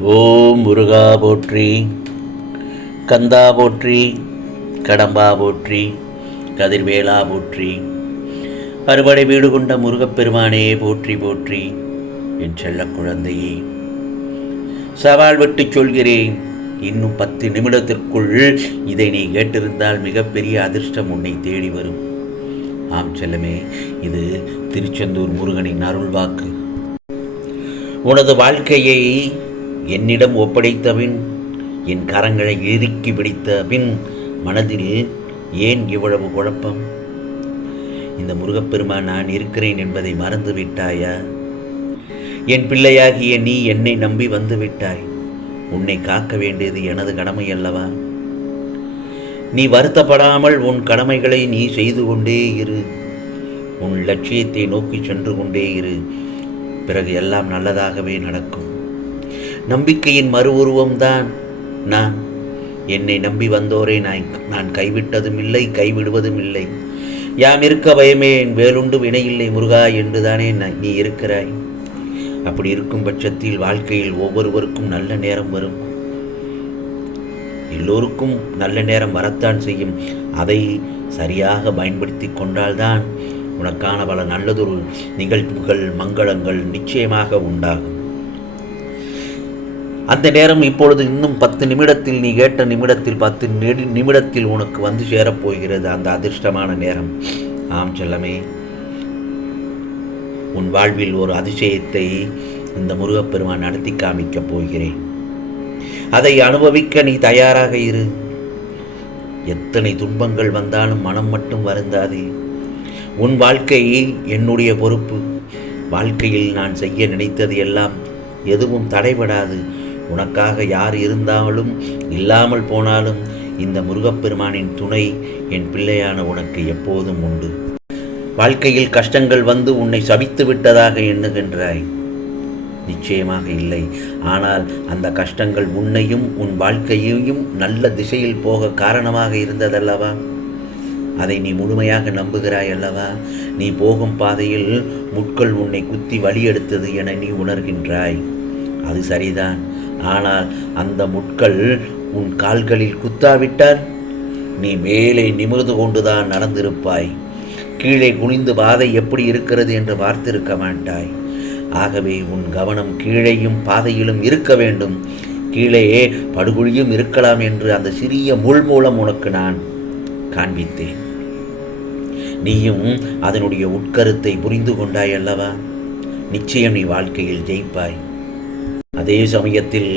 ஓம் முருகா போற்றி, கந்தா போற்றி, கடம்பா போற்றி, கதிர்வேலா போற்றி, அறுபடை வீடு கொண்ட முருகப்பெருமானே போற்றி போற்றி. என் செல்ல குழந்தையே, சவால் விட்டு சொல்கிறேன், இன்னும் 10 நிமிடத்திற்குள் இதை நீ கேட்டிருந்தால் மிகப்பெரிய அதிர்ஷ்டம் உன்னை தேடி வரும். ஆம் செல்லமே, இது திருச்செந்தூர் முருகனின் அருள் வாக்கு. உனது வாழ்க்கையை என்னிடம் ஒப்படைத்தபின், என் கரங்களை இறுக்கி பிடித்த பின் மனதில் ஏன் இவ்வளவு குழப்பம்? இந்த முருகப்பெருமான் நான் இருக்கிறேன் என்பதை மறந்து விட்டாயா? என் பிள்ளையாகிய நீ என்னை நம்பி வந்து விட்டாய். உன்னை காக்க வேண்டியது எனது கடமை அல்லவா? நீ வருத்தப்படாமல் உன் கடமைகளை நீ செய்து கொண்டே இரு. உன் லட்சியத்தை நோக்கி சென்று கொண்டே இரு. பிறகு எல்லாம் நல்லதாகவே நடக்கும். நம்பிக்கையின் மறு உருவம்தான் நான். என்னை நம்பி வந்தோரை நான் கைவிட்டதும் இல்லை, கைவிடுவதும் இல்லை. யாம் இருக்க பயமேன், வேலுண்டு வினையில்லை முருகா என்றுதானே நீ இருக்கிறாய். அப்படி இருக்கும் பட்சத்தில் வாழ்க்கையில் ஒவ்வொருவருக்கும் நல்ல நேரம் வரும். எல்லோருக்கும் நல்ல நேரம் வரத்தான் செய்யும். அதை சரியாக பயன்படுத்தி கொண்டால்தான் உனக்கான பல நல்லதொரு நிகழ்வுகள், மங்களங்கள் நிச்சயமாக உண்டாகும். அந்த நேரம் இப்பொழுது இன்னும் 10 நிமிடத்தில், நீ கேட்ட நிமிடத்தில் 10 நிமிடத்தில் உனக்கு வந்து சேரப்போகிறது அந்த அதிர்ஷ்டமான நேரம். ஆம் செல்லமே, உன் வாழ்வில் ஒரு அதிசயத்தை இந்த முருகப்பெருமான் நடத்தி காமிக்கப் போகிறேன். அதை அனுபவிக்க நீ தயாராக இரு. எத்தனை துன்பங்கள் வந்தாலும் மனம் மட்டும் வருந்தாதே. உன் வாழ்க்கை என்னுடைய பொறுப்பு. வாழ்க்கையில் நான் செய்ய நினைத்தது எல்லாம் எதுவும் தடைபடாது. உனக்காக யார் இருந்தாலும் இல்லாமல் போனாலும் இந்த முருகப்பெருமானின் துணை என் பிள்ளையான உனக்கு எப்போதும் உண்டு. வாழ்க்கையில் கஷ்டங்கள் வந்து உன்னை சபித்து விட்டதாக எண்ணுகின்றாய். நிச்சயமாக இல்லை. ஆனால் அந்த கஷ்டங்கள் உன்னையும் உன் வாழ்க்கையையும் நல்ல திசையில் போக காரணமாக இருந்ததல்லவா? அதை நீ முழுமையாக நம்புகிறாய் அல்லவா? நீ போகும் பாதையில் முட்கள் உன்னை குத்தி வழியெடுத்தது என நீ உணர்கின்றாய். அது சரிதான். ஆனால் அந்த முட்கள் உன் கால்களில் குத்தாவிட்டால் நீ மேலே நிமிர்ந்து கொண்டுதான் நடந்திருப்பாய். கீழே குனிந்து பாதை எப்படி இருக்கிறது என்று பார்த்திருக்க மாட்டாய். ஆகவே உன் கவனம் கீழேயும் பாதையிலும் இருக்க வேண்டும். கீழே படுகுழியும் இருக்கலாம் என்று அந்த சிறிய முள் மூலம் உனக்கு நான் காண்பித்தேன். நீயும் அதனுடைய உட்கருத்தை புரிந்து கொண்டாய் அல்லவா? நிச்சயம் நீ வாழ்க்கையில் ஜெயிப்பாய். அதே சமயத்தில்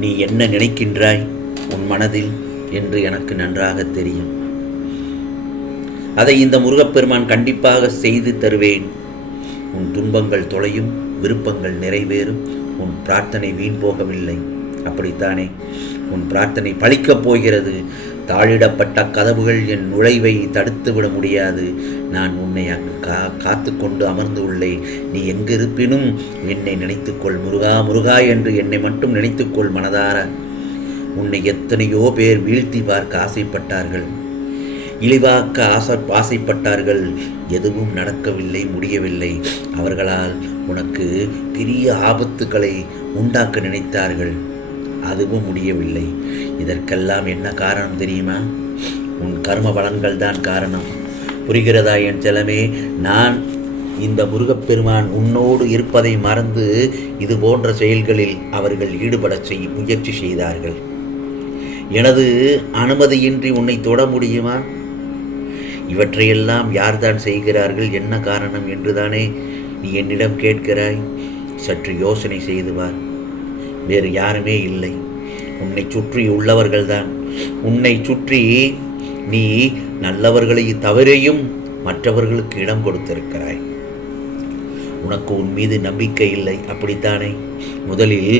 நீ என்ன நினைக்கின்றாய் உன் மனதில் என்று எனக்கு நன்றாக தெரியும். அதை இந்த முருகப்பெருமான் கண்டிப்பாக செய்து தருவேன். உன் துன்பங்கள் தொலையும், விருப்பங்கள் நிறைவேறும். உன் பிரார்த்தனை வீண் போகவில்லை. அப்படித்தானே? உன் பிரார்த்தனை பலிக்கப் போகிறது. தாழிடப்பட்ட கதவுகள் என் நுழைவை தடுத்துவிட முடியாது. நான் உன்னை அங்கு காத்து கொண்டு அமர்ந்து உள்ளேன். நீ எங்கிருப்பினும் என்னை நினைத்துக்கொள். முருகா முருகா என்று என்னை மட்டும் நினைத்துக்கொள் மனதார. உன்னை எத்தனையோ பேர் வீழ்த்தி பார்க்க ஆசைப்பட்டார்கள், இழிவாக்க ஆசைப்பட்டார்கள். எதுவும் நடக்கவில்லை, முடியவில்லை. அவர்களால் உனக்கு பெரிய ஆபத்துக்களை உண்டாக்க நினைத்தார்கள். அதுவும் முடியவில்லை. இதற்கெல்லாம் என்ன காரணம் தெரியுமா? உன் கர்ம பலன்கள் தான் காரணம். புரிகிறதா என் செல்லமே? நான் இந்த முருகப்பெருமான் உன்னோடு இருப்பதை மறந்து இது போன்ற செயல்களில் அவர்கள் ஈடுபட முயற்சி செய்தார்கள். எனது அனுமதியின்றி உன்னை தொட முடியுமா? இவற்றையெல்லாம் யார்தான் செய்கிறார்கள், என்ன காரணம் என்றுதானே நீ என்னிடம் கேட்கிறாய். சற்று யோசனை செய்து பார். வேறு யாருமே இல்லை, உன்னை சுற்றி உள்ளவர்கள்தான். உன்னை சுற்றி நீ நல்லவர்களை தவறையும் மற்றவர்களுக்கு இடம் கொடுத்திருக்கிறாய். உனக்கு உன் மீது நம்பிக்கை இல்லை, அப்படித்தானே? முதலில்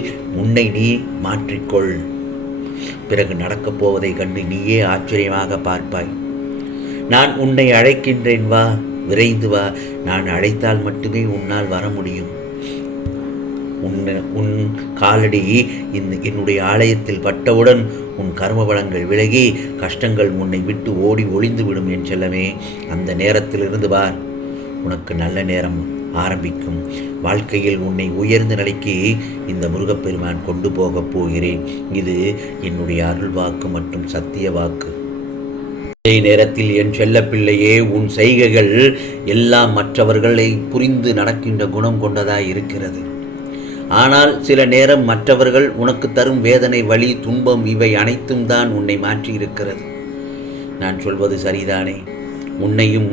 உன்னை நீ மாற்றிக்கொள். பிறகு நடக்கப் போவதை கண்டு நீயே ஆச்சரியமாக பார்ப்பாய். நான் உன்னை அழைக்கின்றேன், வா, விரைந்து வா. நான் அழைத்தால் மட்டுமே உன்னால் வர முடியும். உன் காலடி என்னுடைய ஆலயத்தில் பட்டவுடன் உன் கர்மபலங்கள் விலகி கஷ்டங்கள் உன்னை விட்டு ஓடி ஒளிந்து விடும் என் செல்லமே. அந்த நேரத்திலிருந்து பார், உனக்கு நல்ல நேரம் ஆரம்பிக்கும். வாழ்க்கையில் உன்னை உயர்ந்த நிலைக்கு இந்த முருகப்பெருமான் கொண்டு போகப் போகிறேன். இது என்னுடைய அருள் வாக்கு மற்றும் சத்திய வாக்கு. அதே நேரத்தில் என் செல்லப்பிள்ளையே, உன் செய்கைகள் எல்லாம் மற்றவர்களை புரிந்து நடக்கின்ற குணம் கொண்டதாய் இருக்கிறது. ஆனால் சில நேரம் மற்றவர்கள் உனக்கு தரும் வேதனை, வலி, துன்பம் இவை அனைத்தும் தான் உன்னை மாற்றி இருக்கிறது. நான் சொல்வது சரிதானே? உன்னையும்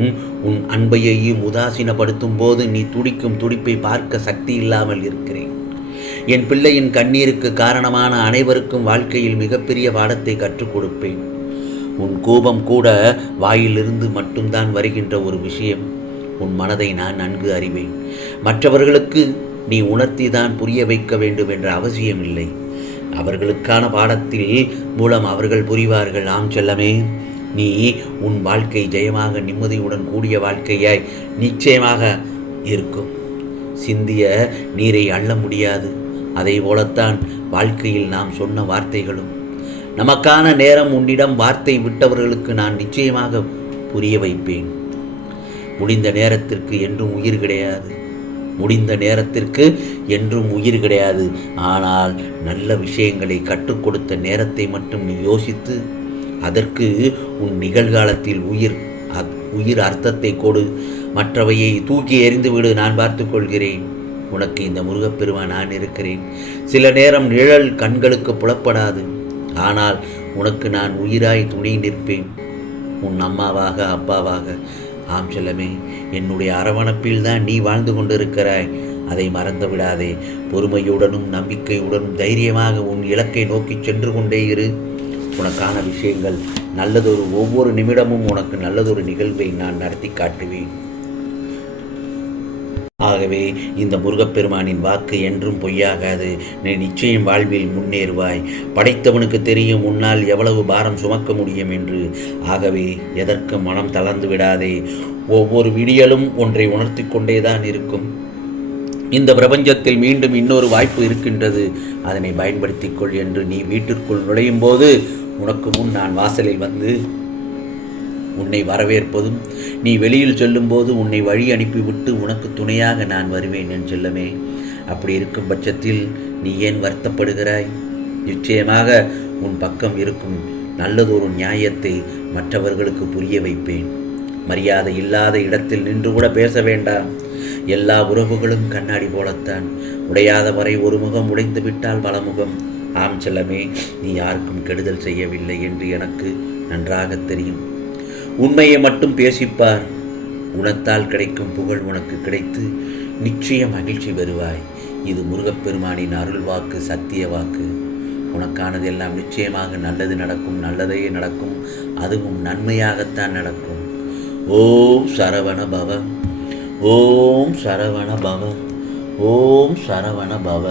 உன் அன்பையையும் உதாசீனப்படுத்தும் போது நீ துடிக்கும் துடிப்பை பார்க்க சக்தி இல்லாமல் இருக்கிறேன். என் பிள்ளையின் கண்ணீருக்கு காரணமான அனைவருக்கும் வாழ்க்கையில் மிகப்பெரிய பாடத்தை கற்றுக் கொடுப்பேன். உன் கோபம் கூட வாயிலிருந்து மட்டும்தான் வருகின்ற ஒரு விஷயம். உன் மனதை நான் நன்கு அறிவேன். மற்றவர்களுக்கு நீ உணர்த்திதான் புரிய வைக்க வேண்டும் என்ற அவசியம் இல்லை. அவர்களுக்கான பாடத்தில் மூலம் அவர்கள் புரிவார்கள். ஆம் செல்லமே, நீ உன் வாழ்க்கை ஜெயமாக நிம்மதியுடன் கூடிய வாழ்க்கையாய் நிச்சயமாக இருக்கும். சிந்திய நீரை அள்ள முடியாது. அதை போலத்தான் வாழ்க்கையில் நாம் சொன்ன வார்த்தைகளும். நமக்கான நேரம் உன்னிடம் வார்த்தை விட்டவர்களுக்கு நான் நிச்சயமாக புரிய வைப்பேன். முடிந்த நேரத்திற்கு என்றும் உயிர் கிடையாது. முடிந்த நேரத்திற்கு என்றும் உயிர் கிடையாது. ஆனால் நல்ல விஷயங்களை கற்றுக் கொடுத்த நேரத்தை மட்டும் நீ யோசித்து அதற்கு உன் நிகழ்காலத்தில் உயிர் அர்த்தத்தை கொடு. மற்றவையை தூக்கி எறிந்து விடு. நான் பார்த்து கொள்கிறேன். உனக்கு இந்த முருகப்பெருமான் நான் இருக்கிறேன். சில நேரம் நிழல் கண்களுக்கு புலப்படாது. ஆனால் உனக்கு நான் உயிராய் துணை நிற்பேன். உன் அம்மாவாக, அப்பாவாக. ஆம் செல்லமே, என்னுடைய அரவணைப்பில் தான் நீ வாழ்ந்து கொண்டிருக்கிறாய். அதை மறந்து விடாதே. பொறுமையுடனும் நம்பிக்கையுடனும் தைரியமாக உன் இலக்கை நோக்கி சென்று கொண்டே இரு. உனக்கான விஷயங்கள் நல்லதொரு ஒவ்வொரு நிமிடமும் உனக்கு நல்லதொரு நிகழ்வை நான் நடத்தி காட்டுவேன். ஆகவே இந்த முருகப்பெருமானின் வாக்கு என்றும் பொய்யாகாது. நீ நிச்சயம் வாழ்வில் முன்னேறுவாய். படைத்தவனுக்கு தெரியும் உன்னால் எவ்வளவு பாரம் சுமக்க முடியும் என்று. ஆகவே எதற்கு மனம் தளர்ந்து விடாதே. ஒவ்வொரு விடியலும் ஒன்றை உணர்த்தி கொண்டேதான் இருக்கும். இந்த பிரபஞ்சத்தில் மீண்டும் இன்னொரு வாய்ப்பு இருக்கின்றது. அதனை பயன்படுத்திக் கொள் என்று நீ வீட்டிற்குள் நுழையும் போது உனக்கு முன் நான் வாசலில் வந்து உன்னை வரவேற்பதும், நீ வெளியில் செல்லும்போது உன்னை வழி அனுப்பிவிட்டு உனக்கு துணையாக நான் வருவேன் என் செல்லமே. அப்படி இருக்கும் பட்சத்தில் நீ ஏன் வருத்தப்படுகிறாய்? நிச்சயமாக உன் பக்கம் இருக்கும் நல்லதொரு நியாயத்தை மற்றவர்களுக்கு புரிய வைப்பேன். மரியாதை இல்லாத இடத்தில் நின்று கூட பேச வேண்டாம். எல்லா உறவுகளும் கண்ணாடி போலத்தான். உடையாத வரை ஒரு முகம் உடைந்து விட்டால் பல முகம். ஆம் செல்லமே, நீ யாருக்கும் கெடுதல் செய்யவில்லை என்று எனக்கு நன்றாக தெரியும். உண்மையை மட்டும் பேசிப்பார். குணத்தால் கிடைக்கும் புகழ் உனக்கு கிடைத்து நிச்சயம் மகிழ்ச்சி பெறுவாய். இது முருகப்பெருமானின் அருள் வாக்கு, சத்திய வாக்கு. உனக்கானது எல்லாம் நிச்சயமாக நல்லது நடக்கும். நல்லதே நடக்கும். அதுவும் நன்மையாகத்தான் நடக்கும். ஓம் சரவண பவ. ஓம் சரவண பவ. ஓம் சரவண பவ.